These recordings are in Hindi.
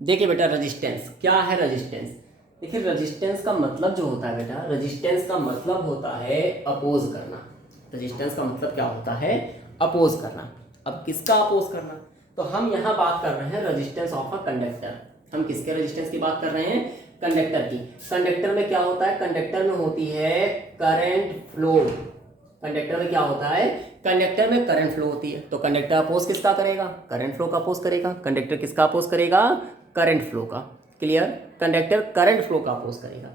देखिए बेटा, रेजिस्टेंस क्या है? रेजिस्टेंस, देखिए रेजिस्टेंस का मतलब जो होता है बेटा, रेजिस्टेंस का मतलब होता है अपोज करना। रेजिस्टेंस का मतलब क्या होता है? अपोज करना। अब किसका अपोज करना? तो हम यहाँ बात कर रहे हैं रेजिस्टेंस ऑफ अ कंडक्टर। हम किसके रेजिस्टेंस की बात कर रहे हैं? कंडक्टर की। कंडक्टर में क्या होता है? कंडक्टर में होती है करंट फ्लो। कंडक्टर में क्या होता है? कंडक्टर में करंट फ्लो होती है। तो कंडक्टर अपोज किसका करेगा? करंट फ्लो का अपोज करेगा। कंडक्टर किसका अपोज करेगा? करंट फ्लो का। क्लियर? कंडक्टर करंट फ्लो का अपोज करेगा।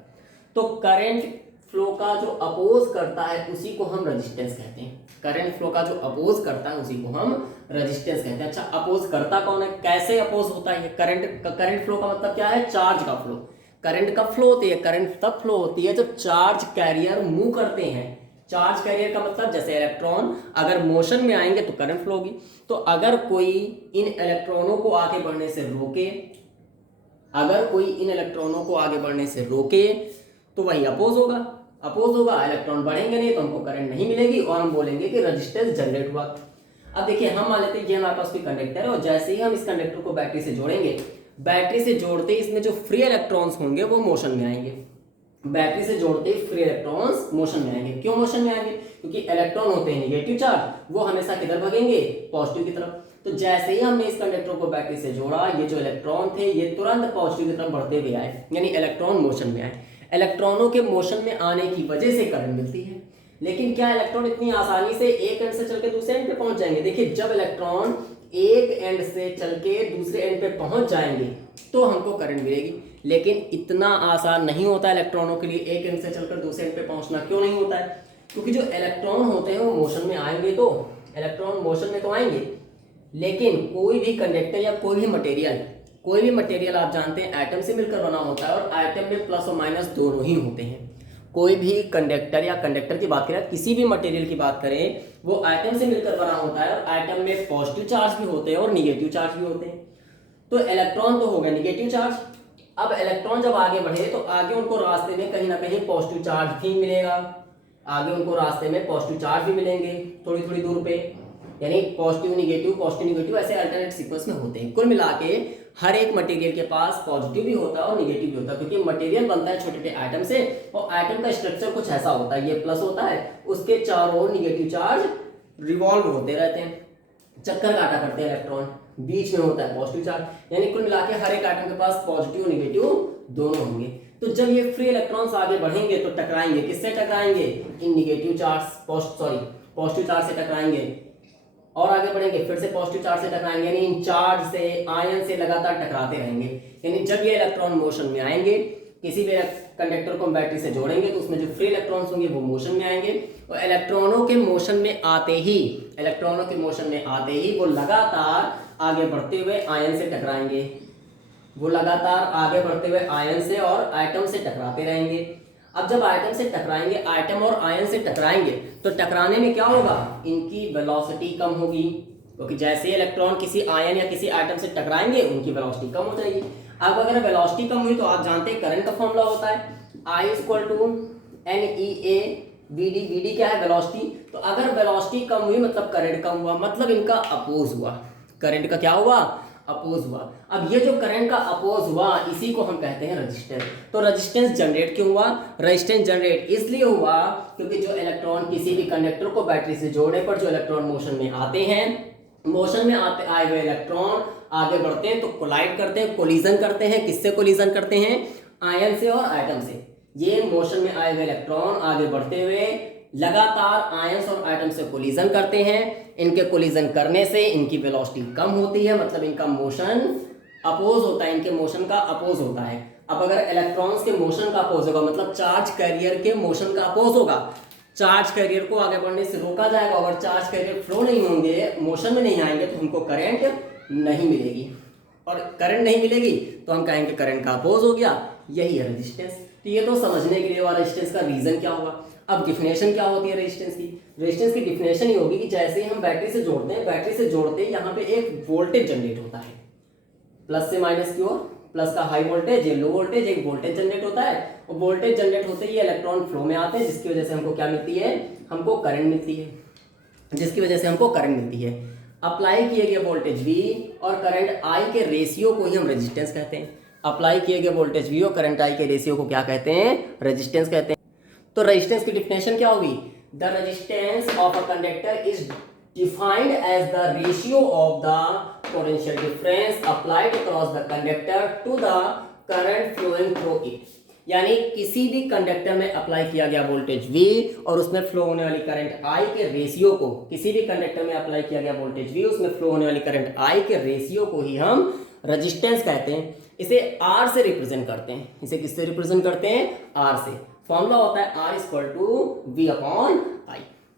तो करंट फ्लो का जो अपोज करता है उसी को हम रेजिस्टेंस कहते हैं। करंट फ्लो का जो अपोज करता है उसी को हम रेजिस्टेंस कहते हैं। अच्छा, अपोज करता कौन है? कैसे अपोज होता है? करंट फ्लो का मतलब क्या है? चार्ज का फ्लो। करंट का फ्लो होती है, करंट तब फ्लो होती है जब चार्ज कैरियर मूव करते हैं। चार्ज कैरियर का मतलब जैसे इलेक्ट्रॉन अगर मोशन में आएंगे तो करंट फ्लो होगी। तो अगर कोई इन इलेक्ट्रॉनों को आगे बढ़ने से रोके, अगर कोई इन इलेक्ट्रॉनों को आगे बढ़ने से रोके तो वही अपोज होगा। अपोज होगा, इलेक्ट्रॉन बढ़ेंगे नहीं तो हमको करंट नहीं मिलेगी और हम बोलेंगे कि रेजिस्टेंस जनरेट हुआ। अब देखिए, हम मान लेते हैं ये हमारे पास कोई कंडक्टर है और जैसे ही हम इस कंडक्टर को बैटरी से जोड़ेंगे, बैटरी से जोड़ते ही इसमें जो फ्री इलेक्ट्रॉन्स होंगे वो मोशन में आएंगे। बैटरी से जोड़ते ही फ्री इलेक्ट्रॉन्स मोशन में आएंगे। क्यों मोशन में आएंगे? क्योंकि इलेक्ट्रॉन होते हैं नेगेटिव चार्ज, वो हमेशा किधर भागेंगे? पॉजिटिव की तरफ। तो जैसे ही हमने इस कंडक्टर को बैटरी से जोड़ा, ये जो इलेक्ट्रॉन थे ये तुरंत पॉजिटिव की तरफ बढ़ते हुए आए, यानी इलेक्ट्रॉन मोशन में आए। इलेक्ट्रॉनों के मोशन में आने की वजह से करंट मिलती है। लेकिन क्या इलेक्ट्रॉन इतनी आसानी से एक एंड से चलकर दूसरे एंड पे पहुंच जाएंगे? देखिए, जब इलेक्ट्रॉन एक एंड से चल के दूसरे एंड पे पहुंच जाएंगे तो हमको करंट मिलेगी। लेकिन इतना आसान नहीं होता इलेक्ट्रॉनों के लिए एक एंड से चलकर दूसरे एंड पे पहुंचना। क्यों नहीं होता है? क्योंकि जो इलेक्ट्रॉन होते हैं वो मोशन में आएंगे, तो इलेक्ट्रॉन मोशन में तो आएंगे, लेकिन कोई भी कंडक्टर या कोई भी मटेरियल आप जानते हैं एटम से मिलकर बना होता है, और एटम में प्लस और माइनस दोनों ही होते हैं। कोई भी कंडक्टर या कंडक्टर की बात करें, किसी भी मटेरियल की बात करें, वो एटम से मिलकर बना होता है और एटम में पॉजिटिव चार्ज भी होते हैं और निगेटिव चार्ज भी होते हैं। तो इलेक्ट्रॉन तो हो गया निगेटिव चार्ज। अब इलेक्ट्रॉन जब आगे बढ़े तो आगे उनको रास्ते में कहीं ना कहीं पॉजिटिव चार्ज भी मिलेगा। आगे उनको रास्ते में पॉजिटिव चार्ज भी मिलेंगे थोड़ी थोड़ी दूर पे, यानी पॉजिटिव निगेटिव ऐसे अल्टरनेट सीक्वेंस में होते हैं। कुल मिला के हर एक मटेरियल के पास पॉजिटिव भी होता है और निगेटिव भी होता है, क्योंकि मटेरियल बनता है छोटे छोटे एटम से, और एटम का स्ट्रक्चर कुछ ऐसा होता है, ये प्लस होता है, उसके चारों ओर निगेटिव चार्ज रिवॉल्व होते रहते हैं, चक्कर काटा करते हैं इलेक्ट्रॉन, बीच में होता है पॉजिटिव चार्ज। यानी कुल मिला के हर एक एटम के पास पॉजिटिव निगेटिव दोनों होंगे। तो जब ये फ्री इलेक्ट्रॉन्स आगे बढ़ेंगे तो टकराएंगे, किससे टकराएंगे? इन निगेटिव चार्ज पॉजिटिव चार्ज से टकराएंगे, और आगे बढ़ेंगे फिर से पॉजिटिव चार्ज से टकराएंगे, यानी इन चार्ज से, आयन से लगातार टकराते रहेंगे। यानी जब ये इलेक्ट्रॉन मोशन में आएंगे, किसी भी कंडक्टर को हम बैटरी से जोड़ेंगे तो उसमें जो फ्री इलेक्ट्रॉन्स होंगे वो मोशन में आएंगे, और इलेक्ट्रॉनों के मोशन में आते ही वो लगातार आगे बढ़ते हुए आयन से टकराएंगे। वो लगातार आगे बढ़ते हुए आयन से और एटम से टकराते रहेंगे। अब जब एटम से टकराएंगे, एटम और आयन से टकराएंगे, तो टकराने में क्या होगा? इनकी वेलोसिटी कम होगी, क्योंकि जैसे ही इलेक्ट्रॉन किसी आयन या किसी एटम से टकराएंगे उनकी वेलोसिटी कम हो जाएगी। अब अगर वेलोसिटी कम हुई तो आप जानते हैं करंट का फॉर्मूला होता है I = NEA VD। VD क्या है? वेलोसिटी। तो अगर वेलोसिटी कम हुई मतलब करंट कम हुआ, मतलब इनका अपोज हुआ। करंट का क्या हुआ? अपोज हुआ। अब ये जो करंट का अपोज हुआ इसी को हम कहते हैं रेजिस्टेंस। तो रेजिस्टेंस जनरेट क्यों हुआ? रेजिस्टेंस जनरेट इसलिए हुआ क्योंकि जो इलेक्ट्रॉन किसी भी कंडक्टर को बैटरी से जोड़ने पर जो इलेक्ट्रॉन मोशन में आते हैं, मोशन में आते आए हुए इलेक्ट्रॉन आगे बढ़ते हैं तो कोलाइड करते हैं, कोलिजन करते हैं। किससे कोलिजन करते हैं? आयन से और एटम से। ये मोशन में आए हुए इलेक्ट्रॉन आगे बढ़ते हुए लगातार आयंस और एटम से कोलिजन करते हैं। इनके कोलिजन करने से इनकी वेलोसिटी कम होती है, मतलब इनका मोशन अपोज होता है, इनके मोशन का अपोज होता है। अब अगर इलेक्ट्रॉन्स के मोशन का अपोज होगा, मतलब चार्ज कैरियर के मोशन का अपोज होगा, चार्ज कैरियर को आगे बढ़ने से रोका जाएगा। अगर चार्ज कैरियर फ्लो नहीं होंगे, मोशन में नहीं आएंगे, तो हमको करंट नहीं मिलेगी, और करंट नहीं मिलेगी तो हम कहेंगे करंट का अपोज हो गया। यही है रेजिस्टेंस। तो ये तो समझने के लिए हुआ रेजिस्टेंस का रीजन क्या होगा। अब डिफिनेशन क्या होती है रेजिस्टेंस की? रेजिस्टेंस की डिफिनेशन ये होगी कि जैसे ही हम बैटरी से जोड़ते हैं, बैटरी से जोड़ते ही यहाँ पे एक वोल्टेज जनरेट होता है, प्लस से माइनस की ओर, प्लस का हाई वोल्टेज, ये लो वोल्टेज, एक वोल्टेज जनरेट होता है, और वोल्टेज जनरेट होते ही इलेक्ट्रॉन फ्लो में आते हैं, जिसकी वजह से हमको क्या मिलती है? हमको करंट मिलती है, जिसकी वजह से हमको करंट मिलती है। अप्लाई किए गए वोल्टेज V और करंट I के रेशियो को ही हम रेजिस्टेंस कहते हैं। अप्लाई किए गए वोल्टेज V और करंट I के रेशियो को क्या कहते हैं? रेजिस्टेंस कहते हैं। तो रेजिस्टेंस की डिफिनेशन क्या होगी? The resistance of a conductor is defined as the ratio of the potential difference applied across the conductor to the current flowing through it. यानी किसी भी कंडक्टर में अप्लाई किया गया वोल्टेज V और उसमें फ्लो होने वाली करंट I के रेशियो को, किसी भी कंडक्टर में अप्लाई किया गया वोल्टेज V उसमें फ्लो होने वाली करंट I के रेशियो को ही हम रेजिस्टेंस कहते हैं। इसे R से रिप्रेजेंट करते हैं। इसे किससे रिप्रेजेंट करते हैं? R से। फॉर्मूला होता है R इक्वल टू V/I।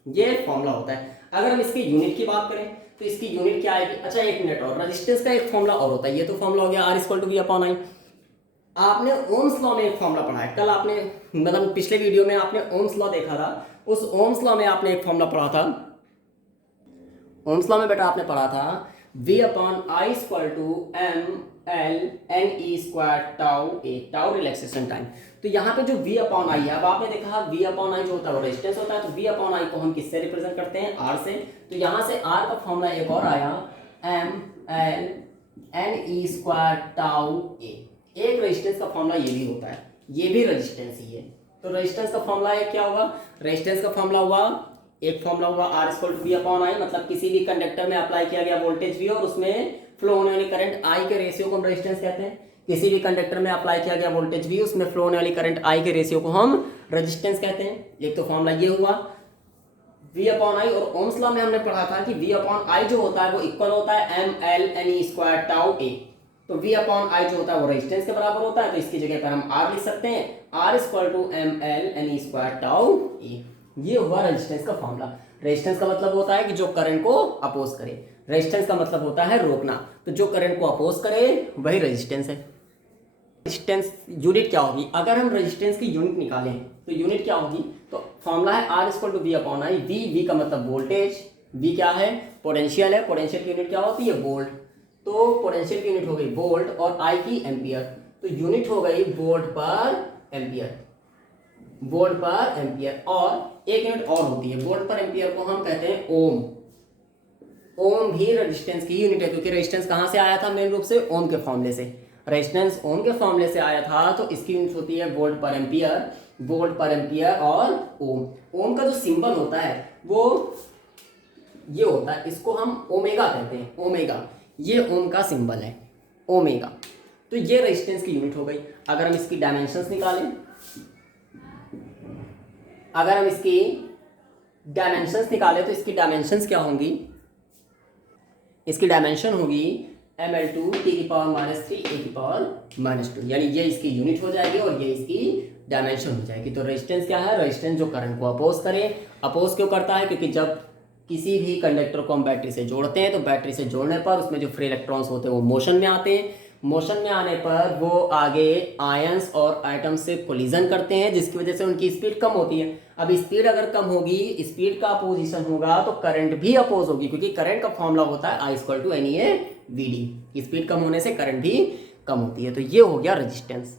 ये फॉर्मूला होता है। अगर हम इसकी यूनिट की बात करें तो इसकी यूनिट क्या आएगी? अच्छा एक मिनट, और रेजिस्टेंस का एक फॉर्मूला और होता है। ये तो फॉर्मूला हो गया R इक्वल टू V/I। आपने ओम्स लॉ में एक फॉर्मूला पढ़ा है। कल आपने मतलब पिछले वीडियो में आपने ओम्स लॉ देखा था। उस ओम्स लॉ में आपने एक फॉर्मूला पढ़ा था। ओम्स लॉ में बेटा आपने पढ़ा था V/I equal to mL/ne² tau a, tau relaxation time. तो यहाँ पे जो V/I है, अब आपने देखा V/I जो होता है वो रेजिस्टेंस होता है, तो V/I को हम किससे रिप्रेजेंट करते हैं? R से। तो यहाँ से R का फॉर्मूला एक और आया mL/ne² टाउ ए। एक रेजिस्टेंस का फॉर्मूला ये भी होता है, ये भी रेजिस्टेंस ही है। तो रेजिस्टेंस का फॉर्मूला एक क्या होगा? रेजिस्टेंस का फॉर्मूला हुआ, एक फॉर्मूला हुआ R इक्वल टू V/I, मतलब किसी भी कंडक्टर में अप्लाई किया गया वोल्टेज V और उसमें फ्लो होने वाली करंट I के रेशियो को हम रेजिस्टेंस कहते हैं। किसी भी कंडक्टर में अप्लाई किया गया वोल्टेज V उसमें फ्लो होने वाली करंट I के रेशियो को हम रेजिस्टेंस कहते हैं। एक तो फॉर्मूला ये हुआ V/I। और ओम्स लॉ में हमने पढ़ा था कि V/I जो होता है वो इक्वल होता है mL/ne² टाउ ए। तो V/I जो होता है वो रेजिस्टेंस के बराबर होता है, तो इसकी जगह पर हम R लिख सकते हैं, R equal to mL/ne² tau A. ये हुआ रेजिस्टेंस का फॉर्मूला। रेजिस्टेंस का मतलब होता है कि जो करंट को अपोज करे। रेजिस्टेंस का मतलब होता है रोकना। तो जो करंट को अपोज करे वही रेजिस्टेंस है। रेजिस्टेंस यूनिट क्या होगी? अगर हम रेजिस्टेंस की यूनिट निकालें तो यूनिट क्या होगी? तो फॉर्मूला है R equal to V/I। V का मतलब वोल्टेज, V क्या है? पोटेंशियल है। पोटेंशियल की यूनिट क्या होती है? वोल्ट। तो पोटेंशियल की यूनिट हो गई वोल्ट और I की एम्पियर। तो यूनिट हो गई वोल्ट पर एम्पियर, वोल्ट पर एम्पियर। और एक यूनिट और होती है वोल्ट पर एम्पियर को हम कहते हैं ओम। ओम भी रेजिस्टेंस की यूनिट है, क्योंकि रेजिस्टेंस कहाँ से आया था? मेन रूप से ओम के फॉर्मूले से। रेजिस्टेंस ओम के फॉर्मूले से आया था, तो इसकी यूनिट होती है वोल्ट पर एम्पियर, वोल्ट पर एम्पियर और ओम। ओम का जो सिंबल होता है वो ये होता है, इसको हम ओमेगा कहते हैं। ओमेगा, ये ओम का सिंबल है, ओमेगा। तो ये रेजिस्टेंस की यूनिट हो गई। अगर हम इसकी डायमेंशंस निकालें, अगर हम इसकी डायमेंशंस निकालें तो इसकी डायमेंशंस क्या होंगी? इसकी डायमेंशन होगी mL/2 यानी ये इसकी यूनिट हो जाएगी और ये इसकी डायमेंशन हो जाएगी। तो रेजिस्टेंस क्या है? रेजिस्टेंस जो करंट को अपोज करे। अपोज क्यों करता है? क्योंकि जब किसी भी कंडक्टर को हम बैटरी से जोड़ते हैं तो बैटरी से जोड़ने पर उसमें जो फ्री इलेक्ट्रॉन्स होते हैं वो मोशन में आते हैं। मोशन में आने पर वो आगे आयंस और आइटम्स से कोलिजन करते हैं, जिसकी वजह से उनकी स्पीड कम होती है। अब स्पीड अगर कम होगी, स्पीड का अपोजिशन होगा तो करंट भी अपोज होगी, क्योंकि करंट का फॉर्मूला होता है I equal to NEA/VD। Speed कम होने से करंट भी कम होती है। तो ये हो गया रेजिस्टेंस।